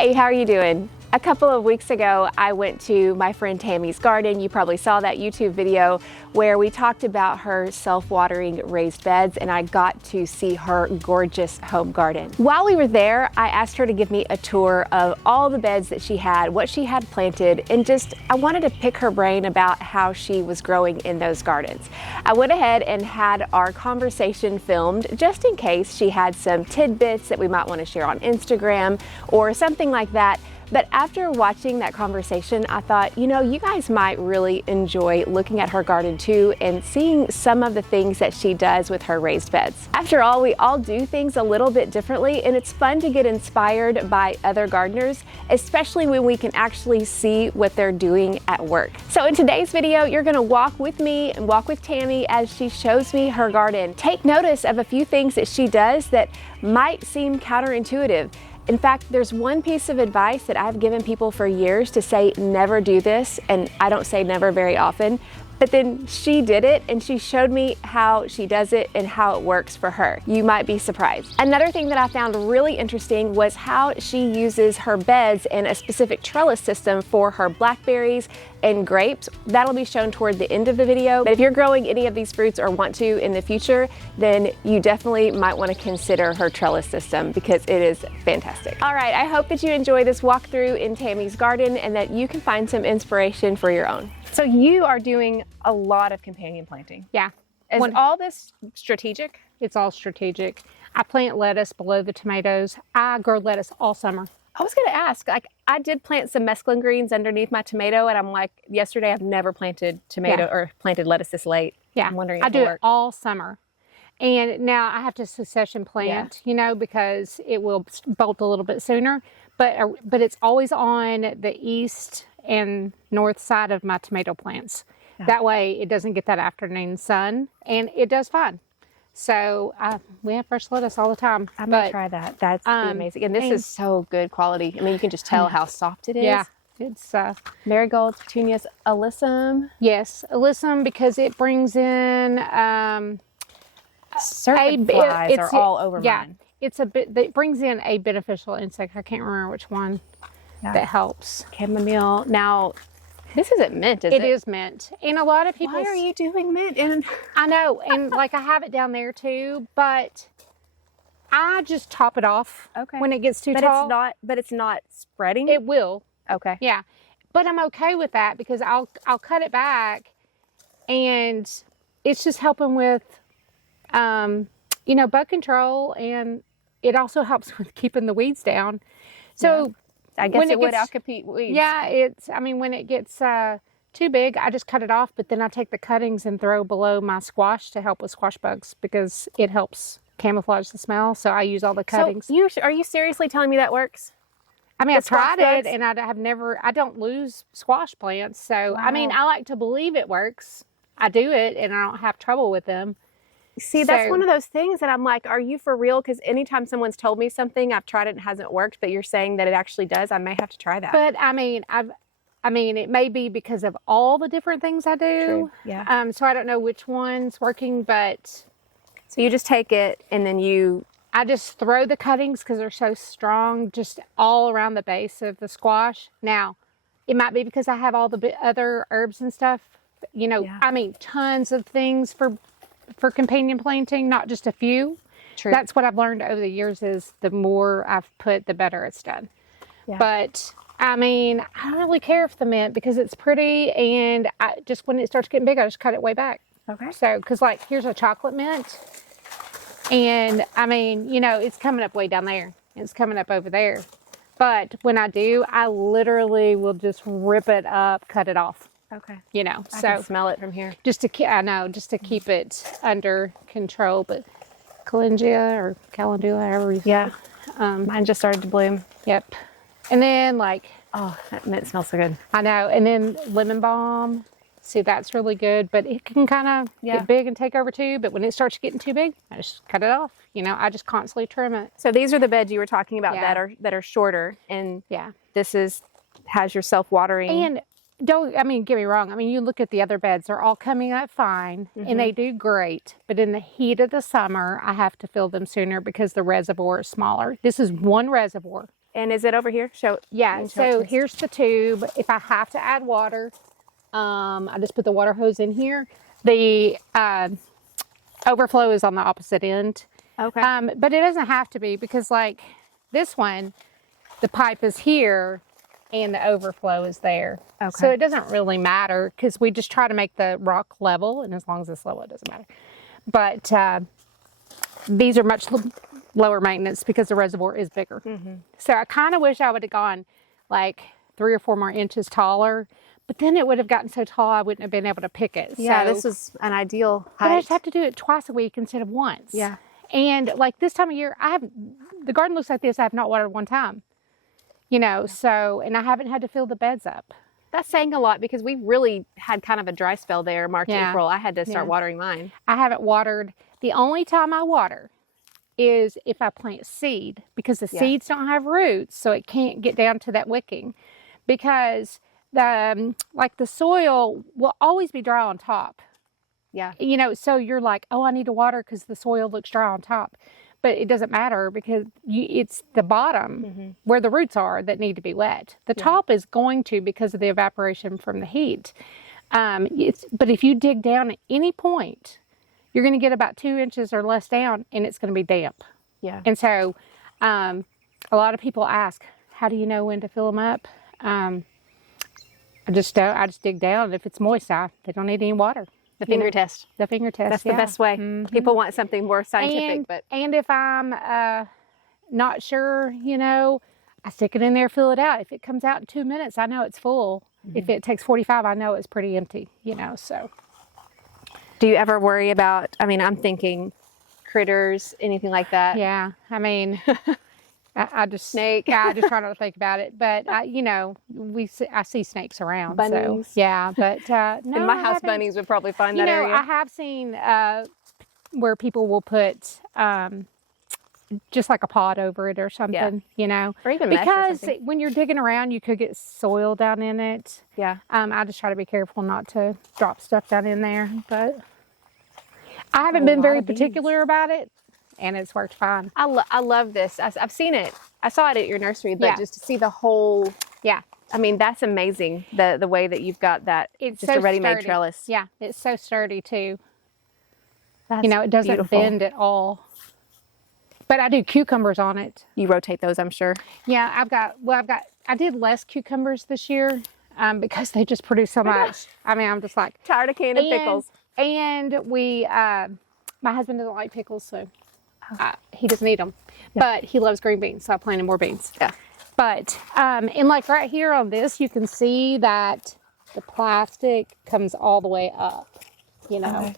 Hey, how are you doing? A couple of weeks ago, I went to my friend Tammy's garden. You probably saw that YouTube video where we talked about her self-watering raised beds, and I got to see her gorgeous home garden. While we were there, I asked her to give me a tour of all the beds that she had, what she had planted, and I wanted to pick her brain about how she was growing in those gardens. I went ahead and had our conversation filmed just in case she had some tidbits that we might want to share on Instagram or something like that. But after watching that conversation, I thought, you know, you guys might really enjoy looking at her garden too and seeing some of the things that she does with her raised beds. After all, we all do things a little bit differently, and it's fun to get inspired by other gardeners, especially when we can actually see what they're doing at work. So in today's video, you're gonna walk with me and walk with Tammy as she shows me her garden. Take notice of a few things that she does that might seem counterintuitive. In fact, there's one piece of advice that I've given people for years to say never do this, and I don't say never very often, but then she did it and she showed me how she does it and how it works for her. You might be surprised. Another thing that I found really interesting was how she uses her beds in a specific trellis system for her blackberries and grapes. That'll be shown toward the end of the video. But if you're growing any of these fruits or want to in the future, then you definitely might want to consider her trellis system because it is fantastic. All right, I hope that you enjoy this walkthrough in Tammy's garden and that you can find some inspiration for your own. So you are doing a lot of companion planting. Yeah. Is all this strategic? It's all strategic. I plant lettuce below the tomatoes. I grow lettuce all summer. I was gonna ask, like, I did plant some mesclun greens underneath my tomato, and I'm like, yesterday I've never planted tomato or planted lettuce this late. Yeah. I'm wondering if I do it all summer. And now I have to succession plant, you know, because it will bolt a little bit sooner. But it's always on the east and north side of my tomato plants. Yeah. That way it doesn't get that afternoon sun, and it does fine. So we have fresh lettuce all the time. I'm gonna try that. That's amazing. And this is so good quality. I mean, you can just tell how soft it is. Yeah, it's marigolds, petunias, alyssum. Yes, alyssum, because it brings in serpent flies are all over mine. It brings in a beneficial insect. I can't remember which one that helps. Chamomile. Now, this isn't mint, is it? It is mint. And a lot of people... Why are you doing mint? And I know. And like I have it down there too, but I just top it off when it gets too tall. But it's not spreading? It will. Okay. Yeah. But I'm okay with that because I'll cut it back, and it's just helping with, you know, bug control, and it also helps with keeping the weeds down. So I guess it would outcompete weeds. Yeah, when it gets too big, I just cut it off, but then I take the cuttings and throw below my squash to help with squash bugs because it helps camouflage the smell. So I use all the cuttings. So are you seriously telling me that works? I mean, I've tried it, and I don't lose squash plants. So, I mean, I like to believe it works. I do it, and I don't have trouble with them. See, that's one of those things that I'm like, are you for real? Because anytime someone's told me something, I've tried it and it hasn't worked, but you're saying that it actually does, I may have to try that. But I mean, it may be because of all the different things I do. True. Yeah. So I don't know which one's working, but. So you just take it and then I just throw the cuttings because they're so strong just all around the base of the squash. Now, it might be because I have all the other herbs and stuff, you know, I mean, tons of things for companion planting, not just a few. True. That's what I've learned over the years is the more I've put, the better it's done. Yeah. But I mean, I don't really care if the mint because it's pretty, and just when it starts getting big, I just cut it way back. Okay. So, because like here's a chocolate mint, and I mean, you know, it's coming up way down there. It's coming up over there. But when I do, I literally will just rip it up, cut it off. Okay. You know, I can smell it from here. Just to keep it under control. But calendula, however you say it. Mine just started to bloom. Yep. And then oh, that mint smells so good. I know. And then lemon balm. See, that's really good, but it can kind of get big and take over too. But when it starts getting too big, I just cut it off. You know, I just constantly trim it. So these are the beds you were talking about that are shorter, and this has your self-watering. And get me wrong. I mean, you look at the other beds, they're all coming up fine and they do great. But in the heat of the summer, I have to fill them sooner because the reservoir is smaller. This is one reservoir. And is it over here? Show it. Yeah, so here's the tube. If I have to add water, I just put the water hose in here. The overflow is on the opposite end. Okay. But it doesn't have to be, because like this one, the pipe is here and the overflow is there. Okay. So it doesn't really matter, because we just try to make the rock level, and as long as it's level, it doesn't matter. But these are much lower maintenance because the reservoir is bigger. So I kind of wish I would have gone like 3 or 4 more inches taller, but then it would have gotten so tall I wouldn't have been able to pick it. Yeah, so, this is an ideal height. but I just have to do it twice a week instead of once. Yeah. And like this time of year, the garden looks like this. I have not watered one time, you know, so, and I haven't had to fill the beds up. That's saying a lot, because we really had kind of a dry spell there, March, Yeah. April. I had to start Yeah. watering mine. I haven't watered. The only time I water is if I plant seed, because the seeds don't have roots, so it can't get down to that wicking, because the like the soil will always be dry on top. Yeah. You know, so you're like, oh, I need to water because the soil looks dry on top. But it doesn't matter, because it's the bottom where the roots are that need to be wet. The top is going to, because of the evaporation from the heat. But if you dig down at any point, you're going to get about 2 inches or less down, and it's going to be damp. Yeah. And so a lot of people ask, how do you know when to fill them up? I just dig down, and if it's moist, they don't need any water. The finger test. The finger test. That's the best way. People want something more scientific, And if I'm not sure, you know, I stick it in there, fill it out. If it comes out in 2 minutes, I know it's full. If it takes 45, I know it's pretty empty, you know, so. do you ever worry about, I mean, I'm thinking critters, anything like that? Yeah, I mean, I just Snake. Yeah, I just try not to think about it. But you know, I see snakes around. Bunnies. So, yeah, but no, And my I house haven't. bunnies would probably find You that know, area. I have seen where people will put just like a pot over it or something. You know, Or even mesh or because something. when you're digging around, you could get soil down in it. Yeah. I just try to be careful not to drop stuff down in there, but I haven't been very particular about it, and it's worked fine. I love this. I've seen it. I saw it at your nursery, but Yeah. just to see the whole, Yeah, I mean, that's amazing. The way that you've got that, it's just so a ready-made sturdy. trellis. Yeah, it's so sturdy too. That's You know, it doesn't beautiful. bend at all. But I do cucumbers on it. You rotate those, I'm sure. Yeah, I did less cucumbers this year because they just produce so much. I mean, I'm just like, Tired of canning pickles. And we, my husband doesn't like pickles, so he doesn't eat them. But he loves green beans, so I planted more beans. Yeah. But, and like right here on this, you can see that the plastic comes all the way up, you know,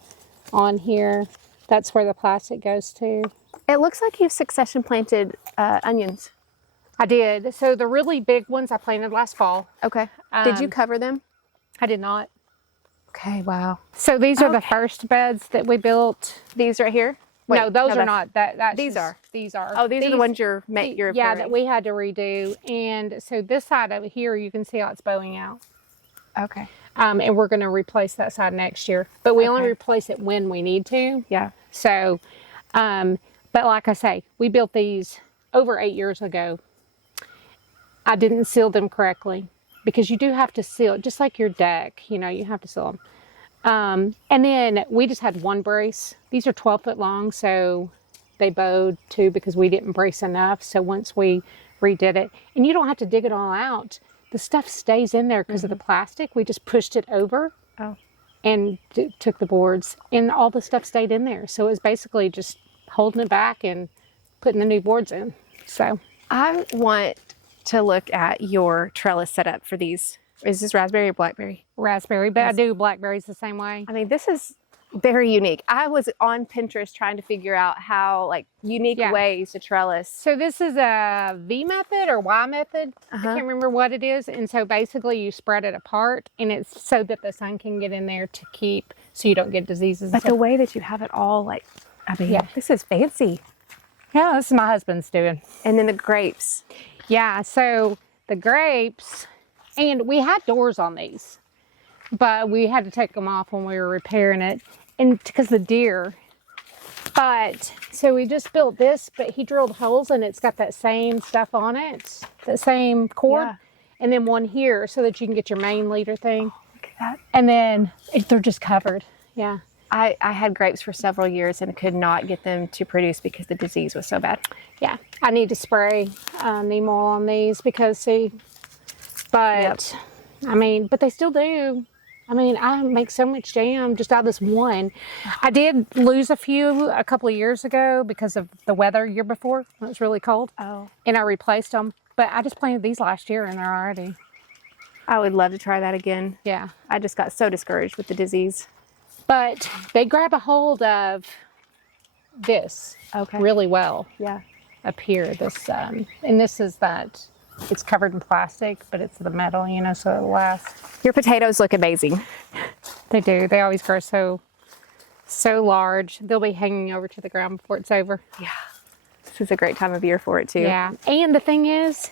on here. That's where the plastic goes to. It looks like you've succession planted onions. I did. So the really big ones I planted last fall. Okay. Did you cover them? I did not. Okay, wow. So these are the first beds that we built. These right here? No, those are that's- not. That's These just- are. These are. Oh, these are the ones you're yeah, repairing. that we had to redo. And so this side over here, you can see how it's bowing out. Okay. And we're going to replace that side next year. But we only Okay. replace it when we need to. Yeah. So, but like I say, we built these over 8 years ago. I didn't seal them correctly because you do have to seal, just like your deck, you know, you have to seal them. And then we just had one brace. These are 12 foot long, so they bowed too because we didn't brace enough. So once we redid it, and you don't have to dig it all out, the stuff stays in there because of the plastic. We just pushed it over and took the boards, and all the stuff stayed in there. So it was basically just holding it back and putting the new boards in. So I want to look at your trellis setup for these. Is this raspberry or blackberry? raspberry, but I do blackberries the same way. I mean, this is very unique. I was on Pinterest trying to figure out how, like, unique ways to trellis. So this is a V method or Y method. I can't remember what it is. And so basically you spread it apart, and it's so that the sun can get in there to keep, so you don't get diseases. But the way that you have it all, like, I mean, this is fancy. Yeah, this is my husband's doing. And then the grapes. Yeah, so the grapes, and we had doors on these, but we had to take them off when we were repairing it. And because the deer, But so we just built this, but he drilled holes and it's got that same stuff on it, the same cord, Yeah. and then one here so that you can get your main leader thing. Look at that. And then they're just covered. Yeah. I had grapes for several years and could not get them to produce because the disease was so bad. Yeah. I need to spray neem oil on these because see, but I mean, but they still do. I mean, I make so much jam just out of this one. I did lose a few a couple of years ago because of the weather year before when it was really cold. Oh. And I replaced them. But I just planted these last year and they're already. I would love to try that again. Yeah. I just got so discouraged with the disease. But they grab a hold of this Okay. really well Yeah. up here. This and this is that it's covered in plastic, but it's the metal, you know, so it'll last. Your potatoes look amazing. They do. They always grow so large. They'll be hanging over to the ground before it's over. Yeah. This is a great time of year for it too. Yeah. And the thing is,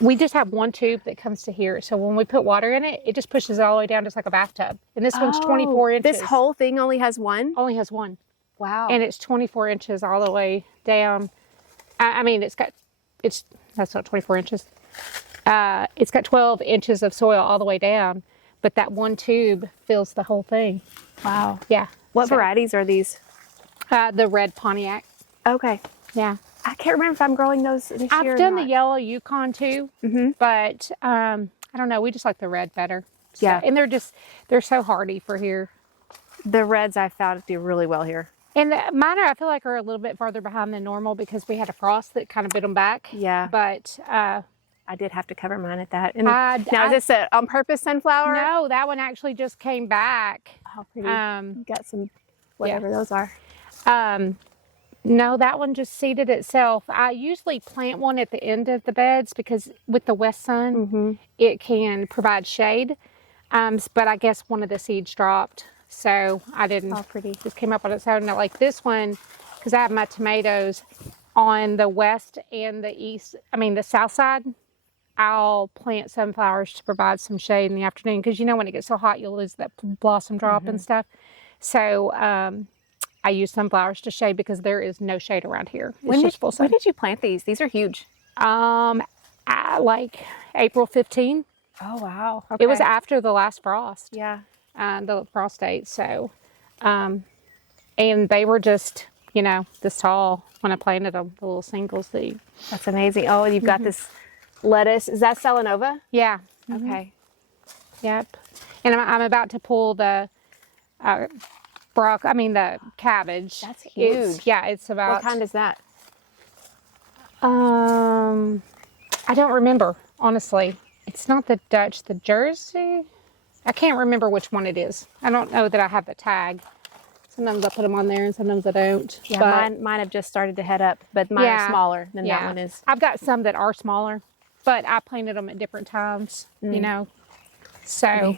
we just have one tube that comes to here. So when we put water in it, it just pushes it all the way down just like a bathtub. And this one's 24 inches. This whole thing only has one? only has one. Wow. And it's 24 inches all the way down. I mean, that's not 24 inches. It's got 12 inches of soil all the way down, but that one tube fills the whole thing. Wow. Yeah. What varieties are these? The red Pontiac. Okay. Yeah. I can't remember if I'm growing those this year. I've done the yellow Yukon too, but I don't know. We just like the red better. So, Yeah. and they're so hardy for here. The reds I found do really well here. And mine I feel like are a little bit farther behind than normal because we had a frost that kind of bit them back. Yeah. But I did have to cover mine at that. And now is this a on purpose sunflower? no, that one actually just came back. How pretty. Um, You got some, whatever those are. No, that one just seeded itself. I usually plant one at the end of the beds because with the west sun, it can provide shade. But I guess one of the seeds dropped, so I didn't. Oh, pretty. Just came up on its own. Now, like this one, because I have my tomatoes on the west and the east. I mean the south side. I'll plant sunflowers to provide some shade in the afternoon because you know when it gets so hot, you'll lose that blossom drop and stuff. So. I use sunflowers to shade because there is no shade around here. It's just full sun. When did you plant these? These are huge. Like April 15. Oh, wow. It was after the last frost, Yeah. the frost date. So, and they were just, you know, this tall when I planted them, the little singles. That's amazing. Oh, and you've got this lettuce. Is that Selenova? Yeah. Okay. Yep. And I'm about to pull the the cabbage. That's huge. It's about. What kind is that? I don't remember, honestly. It's not the Dutch, the Jersey. I can't remember which one it is. I don't know that I have the tag. Sometimes I put them on there and sometimes I don't. Yeah, but, mine have just started to head up, but mine are smaller than that one is. I've got some that are smaller, but I planted them at different times, you know. So,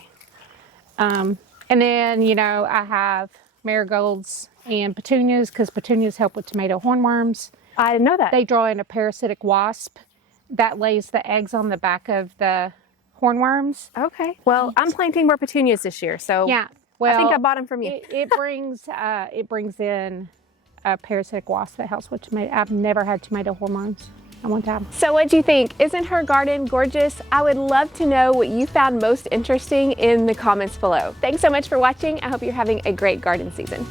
and then, you know, I have marigolds and petunias because petunias help with tomato hornworms. I didn't know that. They draw in a parasitic wasp that lays the eggs on the back of the hornworms. Okay. Well, I'm planting more petunias this year, so Yeah. Well, I think I bought them from you. It brings in a parasitic wasp that helps with tomato. I've never had tomato hormones at one time. So what'd you think? Isn't her garden gorgeous? I would love to know what you found most interesting in the comments below. Thanks so much for watching. I hope you're having a great garden season.